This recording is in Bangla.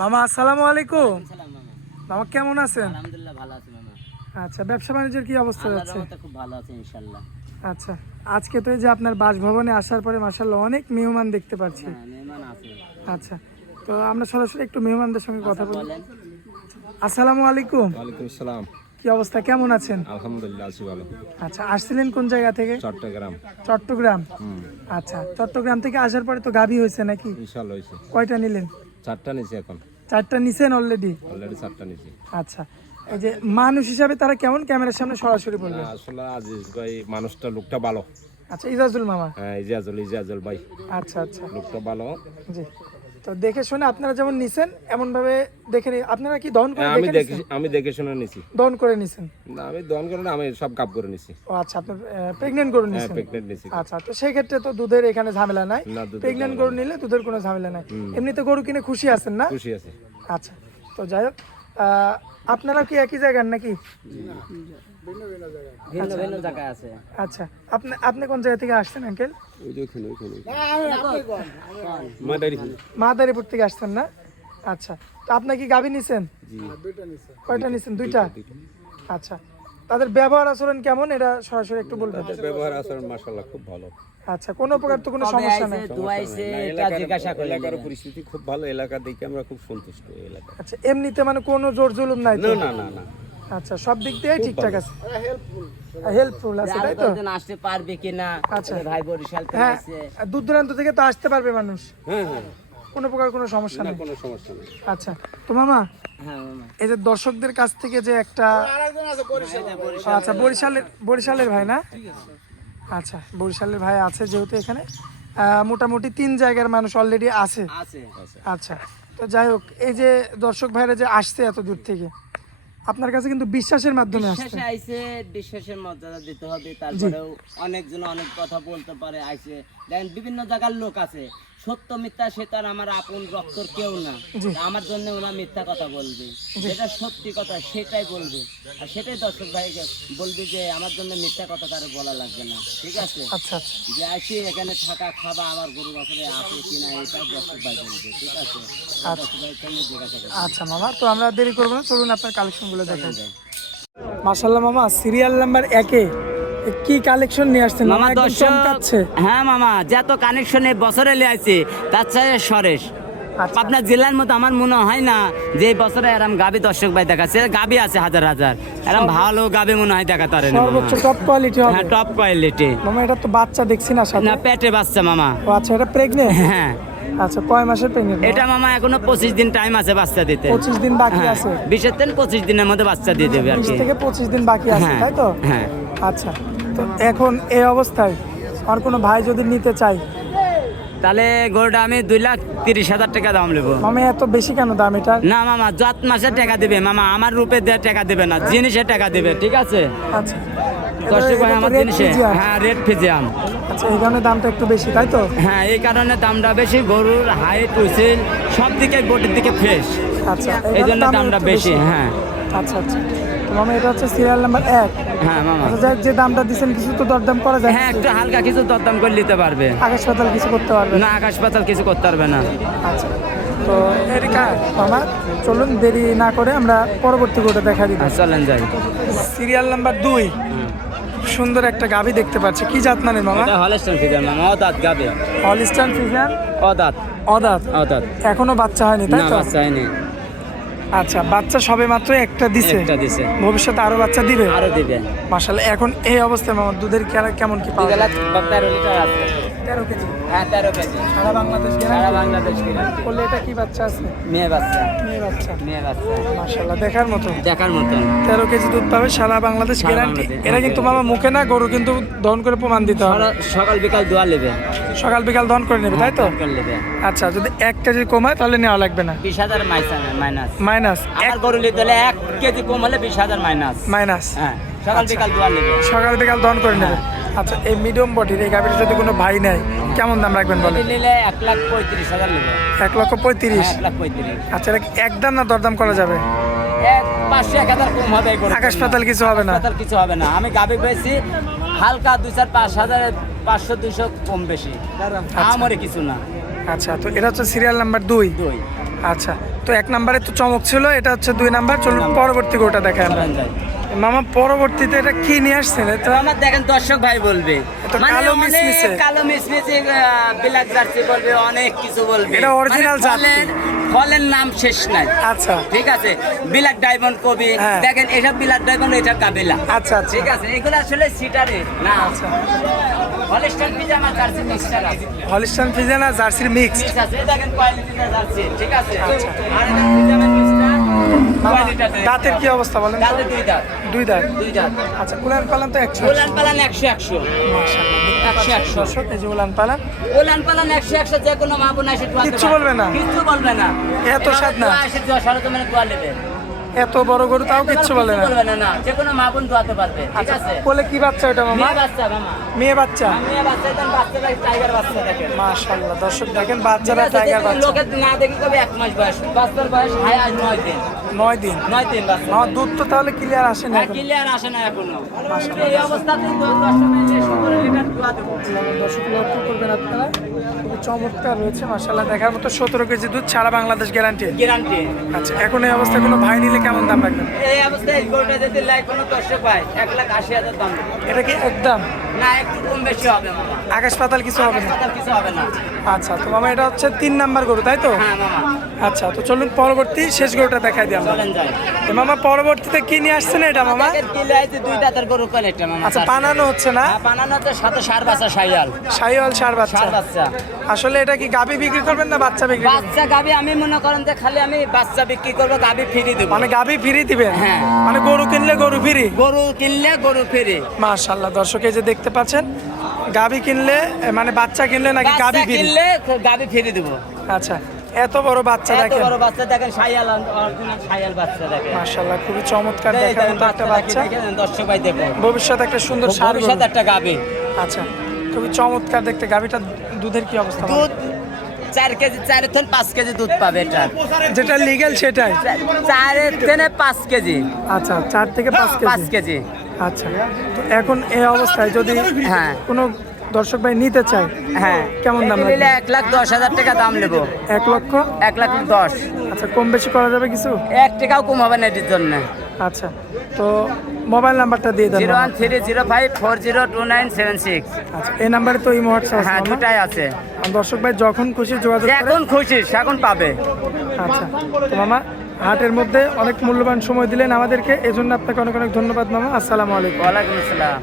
মামা আসসালামু আলাইকুম। সালাম মামা। মামা কেমন আছেন? আলহামদুলিল্লাহ ভালো আছি মামা। আচ্ছা, ব্যবসা বাণিজ্যের কি অবস্থা আল্লাহর যাচ্ছে? রহমতে খুব ভালো আছে ইনশাআল্লাহ। আচ্ছা, আজকে তো এই যে আপনার বাসভবনে আসার পরে মাশাআল্লাহ অনেক মেহমান দেখতে পাচ্ছি। হ্যাঁ, মেহমান আছে। আচ্ছা, তো আমরা সরাসরি একটু মেহমানদের সঙ্গে কথা বলি। বলেন। আসসালামু আলাইকুম। ওয়ালাইকুম সালাম। কি অবস্থা, কেমন আছেন? আলহামদুলিল্লাহ আছি ভালো। আচ্ছা, আসছিলেন কোন জায়গা থেকে? চট্টগ্রাম। চট্টগ্রাম। আচ্ছা, চট্টগ্রাম থেকে আসার পরে তো গাভী হয়েছে নাকি? ইনশাআল্লাহ হয়েছে। কয়টা নিলেন? 4টা নিছি এখন। 4টা নিছেন অলরেডি? অলরেডি 4টা নিছি। আচ্ছা, এই যে মানুষ হিসাবে তারা কেমন, ক্যামেরার সামনে সরাসরি বলবেন? আসলে আজিজ ভাই মানুষটা লোকটা ভালো। আচ্ছা, ইজাজুল মামা। হ্যাঁ ইজাজুল ভাই আচ্ছা আচ্ছা, লোকটা ভালো। জি। তো দেখে শুনে আপনারা যেমন নিছেন এমন ভাবে দেখে আপনারা কি দহন করে আমি দেখে শুনে নিছি। দহন করে নিছেন? না আমি দহন করে না, আমি সব কাপ করে নিছি। ও আচ্ছা, আপনি প্রেগন্যান্ট গরু হ্যাঁ নিছেন? প্রেগনেন্ট নিছি। আচ্ছা, তো সেই ক্ষেত্রে তো দুধের এখানে ঝামেলা নাই। না, দুধের প্রেগন্যান্ট গরু নিলে দুধের কোনো ঝামেলা নাই। এমনিতে গরু কিনে খুশি আছেন না? খুশি আছি। আচ্ছা, তো যাই হোক, আপনারা কি একই জায়গার নাকি? ভিন্ন ভিন্ন জায়গায় আছে। আচ্ছা, আপনি আপনি কোন জায়গা থেকে আসছেন আঙ্কেল? ওই যে ওখানে মাদারি। মাদারীপুর থেকে আসছেন না? আচ্ছা, তো আপনি কি গাভী নিছেন? জি। কয়টা নিছেন? দুইটা। আচ্ছা, তাদের ব্যবহার আচরণ কেমন এটা সরাসরি একটু বলবেন? তাদের ব্যবহার আচরণ মাশাআল্লাহ খুব ভালো। আচ্ছা, কোনো প্রকার তো কোনো সমস্যা নাই? দুয়াইছে না, এটা জিজ্ঞাসা করে। এলাকার পরিস্থিতি খুব ভালো, এলাকা দেখে আমরা খুব সন্তুষ্ট এই এলাকা। আচ্ছা, এমনিতে মানে কোনো জোর জুলুম নাই তো? না না না। আচ্ছা, সব দিক দিয়ে ঠিকঠাক আছে, হেল্পফুল আছে, তাই তো? আসতে পারবে কিনা? আচ্ছা। ভাই বরিশাল থেকে হ্যাঁ, আসছে। দূর দূরান্ত থেকে তো আসতে পারবে মানুষ, হ্যাঁ হ্যাঁ, কোনো প্রকার কোনো সমস্যা না নেই। কোনো সমস্যা নেই। আচ্ছা, তো মামা হ্যাঁ মামা। এই যে দর্শকদের কাছ থেকে যে একটা, আচ্ছা বরিশালের ভাই না? আচ্ছা, বরিশালের ভাই আছে যেহেতু এখানে, মোটামুটি 3 জায়গার মানুষ অলরেডি আছে। আছে। আচ্ছা, তো যাই হোক, এই যে দর্শক ভাইরা যে আসছে এত দূর থেকে আপনার কাছে কিন্তু বিশ্বাসের মাধ্যমে আসছে। বিশ্বাসে আইছে, বিশ্বাসের মর্যাদা দিতে হবে। তারপরেও অনেকজন অনেক কথা বলতে পারে, আইছে দেখেন বিভিন্ন জায়গার লোক আছে, সত্য মিথ্যা সে তার আমার আপন রক্তর কেউ না। আমার জন্য ওরা মিথ্যা কথা বলবে, যেটা সত্যি কথা সেটাই বলবে, আর সেটাই দর্শক ভাইকে বলবে যে আমার জন্য মিথ্যা কথা তার বলা লাগবে না। ঠিক আছে? আচ্ছা আচ্ছা, যে আসি এখানে থাকা খাবা আমার গরু বাছরে আছে কিনা এটাই দর্শক ভাই বলবে। ঠিক আছে? দর্শক ভাইয়ের সঙ্গে জিজ্ঞাসা করবে। আচ্ছা মামা, তো আমরা দেরি করবো না, চলুন আপনার কালেকশনগুলো দেখাই। মাশাআল্লাহ মামা, সিরিয়াল নাম্বার 1-এ কি কালেকশন নিয়ে আসছেন? মামা একদম দর্শক, চমকাচ্ছে। হ্যাঁ মামা, যত কানেকশনে বছরে লিয়েছে তার চেয়ে সরেশ। আচ্ছা। আপনার জেলার মতো আমার মনে হয় না যে এই বছরে এরম গাবি দর্শক ভাই দেখাচ্ছে। গাবি আছে হাজার হাজার, এরম ভালো গাবি মনে হয় দেখা তারে না। সর্বোচ্চ টপ কোয়ালিটি হবে। হ্যাঁ, টপ কোয়ালিটি। মামা এটা তো বাচ্চা দেখছি না সাথে? না, পেটে বাচ্চা মামা। ও আচ্ছা, এটা প্রেগন্যান্ট? হ্যাঁ। আচ্ছা, কয় মাসের প্রেগন্যান্ট? এটা মামা এখনো 25 দিন টাইম আছে বাচ্চা দিতে। 25 দিন বাকি হ্যাঁ, আছে? 20 থেকে 25 দিনের মধ্যে বাচ্চা দিয়ে দেবে আর 20 কি। থেকে 25 দিন বাকি আছে, হ্যাঁ, তাই তো? হ্যাঁ। আচ্ছা, তো এখন এই অবস্থায় আর কোনো ভাই যদি নিতে চাই তাহলে গরুটা আমি 2,30,000 টাকা দাম নেবো। মামা এত বেশি কেন দাম এটা? না মামা, যত মাসে টাকা দিবে মামা, আমার রূপে টাকা দিবে না, জিনিসে টাকা দিবে। ঠিক আছে? আচ্ছা, দর্শক ভাই এটা তো আমার red জিনিসে, Fijian। হ্যাঁ রেড ফিজিয়াম। আচ্ছা, এই কারণে দামটা একটু বেশি, তাই তো? হ্যাঁ, এই কারণে দামটা বেশি। গরুর হাইট উচিল সব দিকে বডির দিকে ফ্রেশ, আচ্ছা, এই কারণে জন্য দামটা একটু বেশি। হ্যাঁ আচ্ছা আচ্ছা, তো মামা এটা হচ্ছে সিরিয়াল নাম্বার 1। হ্যাঁ মামা। আচ্ছা, যাই হোক, যে দামটা দিচ্ছেন কিছু তো দরদাম করা যায়? হ্যাঁ, একটু হালকা কিছু দরদাম করে নিতে পারবে। আকাশ পাতাল কিছু করতে পারবে না, আকাশ পাতাল কিছু করতে পারবে না। আচ্ছা, তো এরিকা মামা চলুন দেরি না করে আমরা পরবর্তী গোটা দেখা দিই। চলেন যাই। সিরিয়াল নাম্বার 2, সুন্দর একটা গাভী দেখতে পাচ্ছি। কি জাত মানে মামা? এটা হলস্টাইন ফিজিয়ান মামা, অদাঁত গাবে। Holstein Friesian? অদাঁত। অদাঁত? অদাঁত। এখনো বাচ্চা হয়নি, তাই না, তো? বাচ্চা হয়নি। আচ্ছা, বাচ্চা সবে মাত্র একটা দিছে? একটা দিছে, ভবিষ্যতে আরো বাচ্চা দিবে? আরো দিবে। মাশাআল্লাহ, এখন এই অবস্থায় মামা দুধের কেমন কি পাওয়া যায়? 13 লিটার আছে। 13 কেজি? হ্যাঁ, 13 কেজি। সারা বাংলাদেশ সারা গ্যারান্টি? বাংলাদেশ কিনা। বললে এটা কি বাচ্চা আছে? মেয়ে বাচ্চা। মেয়ে বাচ্চা? মেয়ে বাচ্চা। মাশাআল্লাহ, দেখার মতো। দেখার মতন। 13 কেজি দুধ পাবে, সারা বাংলাদেশ সারা গ্যারান্টি। বাংলাদেশ। এটা কিন্তু মামা মুখে না, গরু কিন্তু দহন করে প্রমাণ দিতে হবে। সকাল বিকাল দোয়া নেবে। সকাল বিকাল দহন করে নেবে, তাই তো? দরকার নেবে। আচ্ছা, যদি 1 কেজি কমায় তাহলে নেওয়া লাগবে না? 20,000 মাইনাস। মাইনাস? আর গরু নিতে হলে 1 কেজি কম হলে 20,000 মাইনাস। মাইনাস? হ্যাঁ, সকাল বিকাল দোয়া নেবে। সকাল বিকাল দহন করে নেবে। আচ্ছা, এই মিডিয়াম বডির এই গাভীর যদি কোনো ভাই নেয় কেমন দাম রাখবেন বলেন? নিলে 1,35,000 নেবে। 1,35,000? 1,35,000। আচ্ছা, এটা কি একদম না দরদাম করা যাবে? 500-1000 কম হবে। আকাশ পাতাল কিছু হবে না? পাতাল কিছু হবে না। আমি গাবি পেয়েছি হালকা 2-4-5,000, 500-200 কম বেশি, আমারে কিছু না। আচ্ছা, তো এটা হচ্ছে সিরিয়াল নাম্বার 2। দুই। আচ্ছা, তো 1 নম্বরে তো চমক ছিল, এটা হচ্ছে 2 নাম্বার। চলুন পরবর্তী গরুটা দেখায় আমরা। চলেন যাই। মামা পরবর্তীতে এটা কি নিয়ে আসছেন? এটা আমার দেখেন দর্শক ভাই বলবে তো মানে কালো অনেক মিসমিসে। কালো মিসমিসে ব্ল্যাক জার্সি বলবে, অনেক কিছু বলবে। এটা original মানে জার্সি। ফলের নাম শেষ নাই। আচ্ছা ঠিক আছে, বিলাক ডায়মন্ড কবি হ্যাঁ। দেখেন, এটা বিলাক ডায়মন্ড, এটা কাবিলা। আচ্ছা আচ্ছা ঠিক আছে, এগুলো আসলে সিটারে না। আচ্ছা, হলিস্টাইন পিজামা জার্সি মিক্সচার আছে। হলিস্টাইন ফ্রিজিয়ান আর জার্সির মিক্স। মিক্স আছে, এই দেখেন কোয়ালিটিটা জার্সি। ঠিক আছে, আচ্ছা। আর এটা পিজামা মিক্সচার কোয়ালিটিটা। দাঁতের কি অবস্থা বলেন? তাহলে দুই দাঁত। 2 দাঁত। দুই দাঁত। আচ্ছা উলান পালান তো 100। উলান পালান 100 100 দর্শক এই যে উলান পালান, উলান পালান 100 যে কোনো মা বোন এসে দোয়া কিচ্ছু বলবে না? কিচ্ছু বলবে না। এত স্বাদ না? দোয়া এসে দোয়া সরজমিনে দোয়া নেবে। এত বড় গরু তাও কিচ্ছু বলে না? বলবে না, না, যে কোনো মা বোন দোয়াতে পারবে। ঠিক আচ্ছা আছে, কোলে কি বাচ্চা এটা মামা? মেয়ে বাচ্চা মামা, মেয়ে বাচ্চা। মেয়ে বাচ্চা, একদম বাচ্চাটা টাইগার বাচ্চা দেখেন। মাশাআল্লাহ দর্শক দেখেন ঠিক বাচ্চারা আছে, টাইগার দেখুন, বাচ্চা। লোকের না দেখি কবে 1 মাস বয়স, বাচ্চার বয়স হয় আজ 9 দিন। 9 দিন। 9 দিন বাচ্চা। আমার দুধ তো তাহলে ক্লিয়ার আসে না এখন। ক্লিয়ার আসে না এখনো। এই অবস্থাতে 10 মিনিটে 17 লিটার দোয়া দেবো। দর্শক লক্ষ্য করবেন আপনারা, খুবই চমৎকার রয়েছে মাশাআল্লাহ, দেখার মতো। 17 কেজি দুধ, সারা বাংলাদেশ গ্যারান্টি। গ্যারান্টি। আচ্ছা এখন এই অবস্থায় কোনো ভাই নিলে কেমন দাম রাখবেন? এই অবস্থায় এই গরুটা যদি লাই কোনো দর্শক পায় 1,80,000 দাম দেবো। এটা কি একদম না, একটু কম বেশি হবে মামা। আকাশ পাতাল কিছু হবে না? হাসপাতাল কিছু হবে না। আচ্ছা তো মামা এটা হচ্ছে 3 নাম্বার গরু তাই তো? হ্যাঁ মামা, আচ্ছা তো চলুন পরবর্তী শেষ গরুটা দেখাই দিই আমরা। চলেন যাই। তো মামা পরবর্তীতে কি নিয়ে আসছেন এটা মামা? আমাদের কিলো আছে 2 দাঁতের গরু কোন এটা মামা? আচ্ছা বানানো হচ্ছে না? হ্যাঁ, বানানো হচ্ছে, সাথে সার বাচ্চা শাইয়াল। শাহিওয়াল সার বাচ্চা। সার বাচ্চা। আসলে এটা কি গাভী বিক্রি করবেন না বাচ্চা বিক্রি করবেন? বাচ্চা গাবি আমি মনে করেন যে খালি আমি বাচ্চা বিক্রি করবো, গাবি ফ্রি দেবো। মানে গাভী ফ্রি দিবেন? হ্যাঁ। মানে গরু কিনলে গরু ফ্রি? গরু কিনলে গরু ফ্রি। মাশাআল্লাহ দর্শক এই যে দেখতে পাচ্ছেন, গাভী কিনলে মানে বাচ্চা কিনলে নাকি বাচ্চা গাভী ফ্রি? কিনলে গাবি ফ্রি দেবো। আচ্ছা এত বড় বাচ্চা এত দেখেন বড় বাচ্চা দেখেন, শাইয়াল, অরিজিনাল শাইয়াল বাচ্চা দেখেন। মাশাআল্লাহ খুবই চমৎকার এই দেখার দেখেন মতো একটা বাচ্চা। দেখেন, দর্শক ভাই দেখুন, ভবিষ্যৎ একটা সুন্দর সার গরু। ভবিষ্যৎ একটা গাবি। আচ্ছা খুবই চমৎকার দেখতে। গাভীটা দুধের কি অবস্থা? দুধ 4 কেজি, 4 থেকে 5 কেজি দুধ পাবে এটা। যেটা লিগ্যাল সেটাই? 4 থেকে 5 কেজি। আচ্ছা 4 থেকে 5 5 কেজি। কেজি। আচ্ছা তো এখন এই অবস্থায় যদি হ্যাঁ। কোনো দর্শক ভাই নিতে চায় হ্যাঁ, কেমন দাম এটা নিলে 1,10,000 টাকা দাম নেবো। 1 লক্ষ? 1,10,000। আচ্ছা কম বেশি করা যাবে কিছু? 1 টাকাও কম হবে না এটির জন্য। আচ্ছা তো মোবাইল নাম্বারটা দিয়ে দেন। 01305402976। আচ্ছা এই নাম্বারে তো এই হোয়াটসঅ্যাপ হ্যাঁ, আছে? দুটাই আছে। দর্শক ভাই যখন খুশি যোগাযোগ করে। এখন খুশি, এখন পাবে। আচ্ছা তো মামা হাটের মধ্যে অনেক মূল্যবান সময় দিলেন আমাদেরকে, এজন্য আপনাকে অনেক অনেক ধন্যবাদ মামা। আসসালামু আলাইকুম। ওয়ালাইকুম আসসালাম।